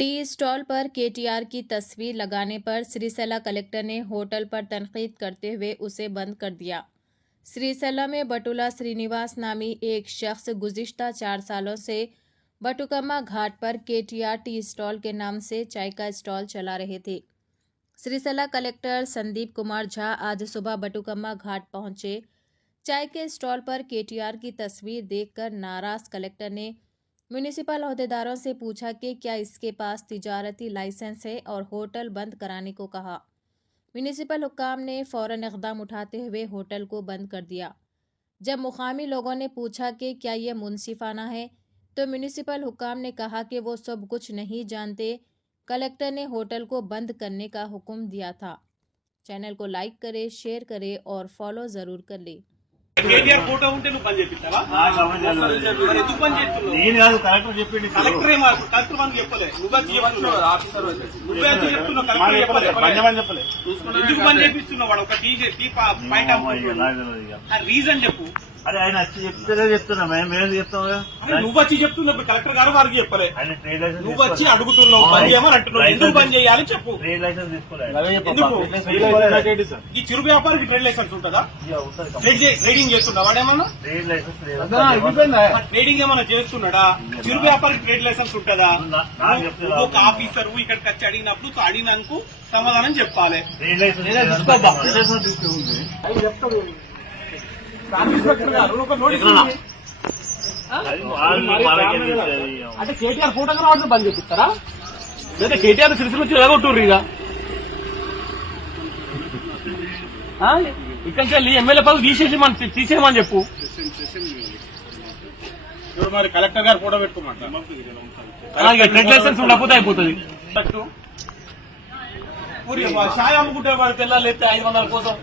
Tea stall पर KTR की तस्वीर लगाने पर सिरिसैला कलेक्टर ने होटल पर तनकीद करते हुए उसे बंद कर दिया। सिरिसैला में बटुला श्रीनिवास नामी एक शख्स गुज़िश्ता 4 सालों से बटुकम्मा घाट पर केटीआर टी स्टॉल के नाम से चाय का स्टॉल चला रहे थे। सिरिसैला कलेक्टर संदीप कुमार झा आज सुबह बटुकम्मा घाट पहुंचे। चाय के स्टॉल पर केटीआर की तस्वीर देखकर नाराज कलेक्टर ने म्यूनिसिपल अहदेदारों से पूछा कि क्या इसके पास तिजारती लाइसेंस है और होटल बंद कराने को कहा। म्यूनिसिपल हुक्काम ने फौरन इक़दाम उठाते हुए होटल को बंद कर दिया। जब मुकामी लोगों ने पूछा कि क्या यह मुनसिफाना है तो म्यूनिसिपल हुक्काम ने कहा कि वो सब कुछ नहीं जानते। कलेक्टर ने होटल को बंद करने का हुक्म दिया था। चैनल को लाइक करें, शेयर करें और फॉलो ज़रूर कर लें। కేటీఆర్ ఫోటో ఉంటే నువ్వు పని చేపిస్తావా? మరి ఎందుకు పని చేస్తున్నావు? నేను కాదు, కలెక్టర్ చెప్పింది. కలెక్టర్ ఏమో కలెక్టర్ పని చెప్పలే, నువ్వే చెప్తున్నావు. ఆఫీసర్ నువ్వే చెప్తున్నావు, కలెక్టర్ చెప్పలే. ఎందుకు పని చేపిస్తున్నావు? వాడు ఒక టీ పాయింట్ రీజన్ చెప్పు. అరే ఆయన వచ్చి చెప్తే చెప్తున్నా, మేము చెప్తాం. నువ్వు వచ్చి చెప్తున్నావు, కలెక్టర్ గారు వారికి చెప్పలే. ఆయన ట్రేడ్ లైసెన్స్ నువ్వు వచ్చి అడుగుతున్నావు పని చేయమని అంటున్నావు. ఎందుకు పని చేయాలి చెప్పు. ట్రేడ్ లైసెన్స్ తీసుకోలేదు. ఎందుకు ఈ చిరు వ్యాపారికి ట్రేడ్ లైసెన్స్ ఉంటుందా? ట్రేడింగ్ చేస్తున్నా వాడేమన్నా? ట్రేడ్ లైసెన్స్ ట్రేడింగ్ ఏమైనా చేస్తున్నాడా? చిరు వ్యాపారికి ట్రేడ్ లైసెన్స్ ఉంటుందా? ఒక ఆఫీసర్ ఇక్కడికి వచ్చి అడిగినప్పుడు అడిగినందుకు సమాధానం చెప్పాలి. ట్రేడ్ లైసెన్స్ అంటే కేటీఆర్ ఫోటో రావడం బంద్ చేపిస్తారా? లేదా కేటీఆర్ సిరిసిల్ల వచ్చి ఎలాగొట్టుర్రు ఇక ఇక్కడి వెళ్ళి ఎమ్మెల్యే పదవి తీసేయమని చెప్పు. ఇప్పుడు మరి కలెక్టర్ గారు ఫోటో పెట్టుకోమంటారు. ట్రేడ్ లైసెన్స్ ఉండకపోతే అయిపోతుంది. షాయ్ అమ్ముకుంటే వాడికి వెళ్ళాలి 500 కోసం.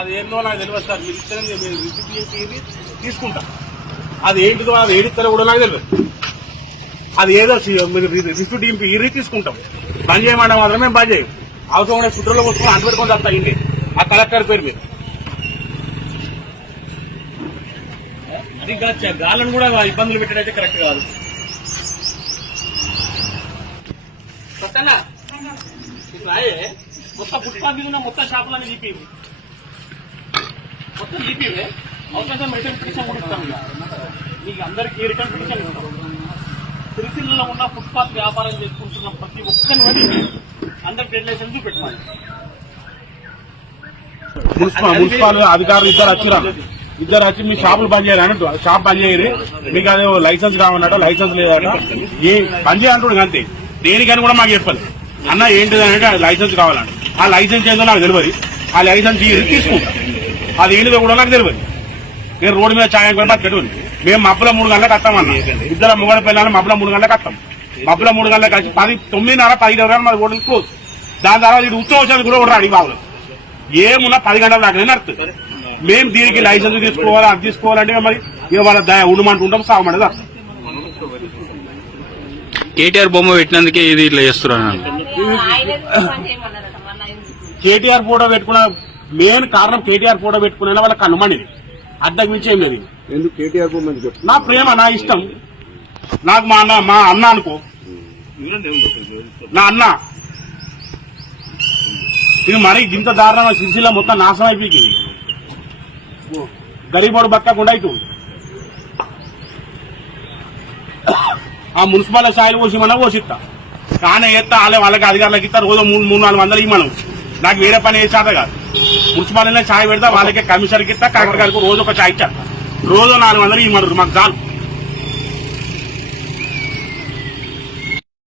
అది ఏందో నాకు తెలియదు సార్. మీరు ఇస్తే మీరు రిసిప్ట్ తీసుకుంటా. అది ఏంటిదో అది ఏడిస్తారో కూడా నాకు తెలియదు. అది ఏదో మీరు రిసిప్ట్ ఇరి తీసుకుంటాం. బంద్ చేయమంటే మాత్రమే బంద్ చేయం. అవసరం ఉండే ఫుడ్లో వస్తున్నా అంటు పెట్టుకొని వస్తా ఇంటి ఆ కలెక్టర్ పేరు మీద. అది గాలను కూడా ఇబ్బందులు పెట్టడైతే కరెక్ట్ కాదు. కొత్తగా మొత్తం ఫుట్పాత్ మీద ఉన్న మొత్తం షాపులన్నీ తీపి మొత్తం తీపివే. అవసరం రిటర్న్ పిటిషన్ కూడా ఇస్తాం. మీకు అందరికీ రిటర్న్ పిటిషన్ ఇస్తాం. సిరిసిల్లలో ఉన్న ఫుట్పాత్ వ్యాపారం చేసుకుంటున్న ప్రతి ఒక్కరిని బట్టి అందరికి ట్రేడ్ లైసెన్స్ పెట్టమని మున్సిపల్ అధికారులు ఇద్దరు వచ్చి మీ షాపులు బంద్ చేయాలి అన్నట్టు. షాప్ బంద్ చేయరు, మీకు అదే లైసెన్స్ కావాలన్నట్టు. లైసెన్స్ లేదట, ఏ బంద్ చేయాలంటాడు అంతే. దేనికని కూడా మాకు చెప్పాలి. అన్న ఏంటిదంటే లైసెన్స్ కావాలంట. ఆ లైసెన్స్ ఏందో నాకు తెలియదు. ఆ లైసెన్స్ తీసుకుంటా. అది ఏంటిదో కూడా నాకు తెలియదు. నేను రోడ్డు మీద ఛాయ్ కూడా పెట్టుకుని మేము మబ్బుల 3 గంటలకు వస్తామన్నా. ఇద్దరు మొగడ పిల్లలు మబ్బుల 3 గంటలకు వస్తాం. మబ్బుల 3 గంటలకు వచ్చి 9:30 10 మాది రోడ్డు క్లోజ్. దాని తర్వాత ఇది ఉత్సవం కూడా కూడా అడిగి బాబు ఏమున్నా 10 గంటల దాకా నడుస్తుంది. మేము దీనికి లైసెన్స్ తీసుకోవాలి, అది తీసుకోవాలంటే మరి ఇక వాళ్ళ ఉండమంటూ ఉంటాం, సాగమంటే అర్థం. కేటీఆర్ బొమ్మ పెట్టినందుకే ఇది ఇట్లా చేస్తున్నాను. కేటీఆర్ ఫోటో పెట్టుకున్న మెయిన్ కారణం కేటీఆర్ ఫోటో పెట్టుకునే వాళ్ళకి అనుమానిది. అడ్డకు మించి ఏం లేదు. ఎందుకు కేటీఆర్ బొమ్మ? నా ప్రేమ, నా ఇష్టం. నాకు మా అన్న అనుకో, నా అన్న. ఇది మరి ఇంత దారుణంగా సిరిసిల్ల మొత్తం నాశనం అయిపోయింది. గరీబోడు బతకకుండా అవుతుంది. ఆ మున్సిపల్ స్థాయిలు పోసిమన్నా పోసిస్తా, కానీ ఎత్తా వాళ్ళకి అధికారులకు ఇస్తా. రోజు 300-400 ఇవ్వను. నాకు వేరే పని వేసాక కాదు. మున్సిపాలిటీలో ఛాయ్ పెడతా, వాళ్ళకే కమిషనర్కి ఇస్తా, కలెక్టర్ గారికి రోజు ఒక ఛాయ్ ఇచ్చా. రోజు 400 ఇవ్వమన్నారు. మాకు చాలు.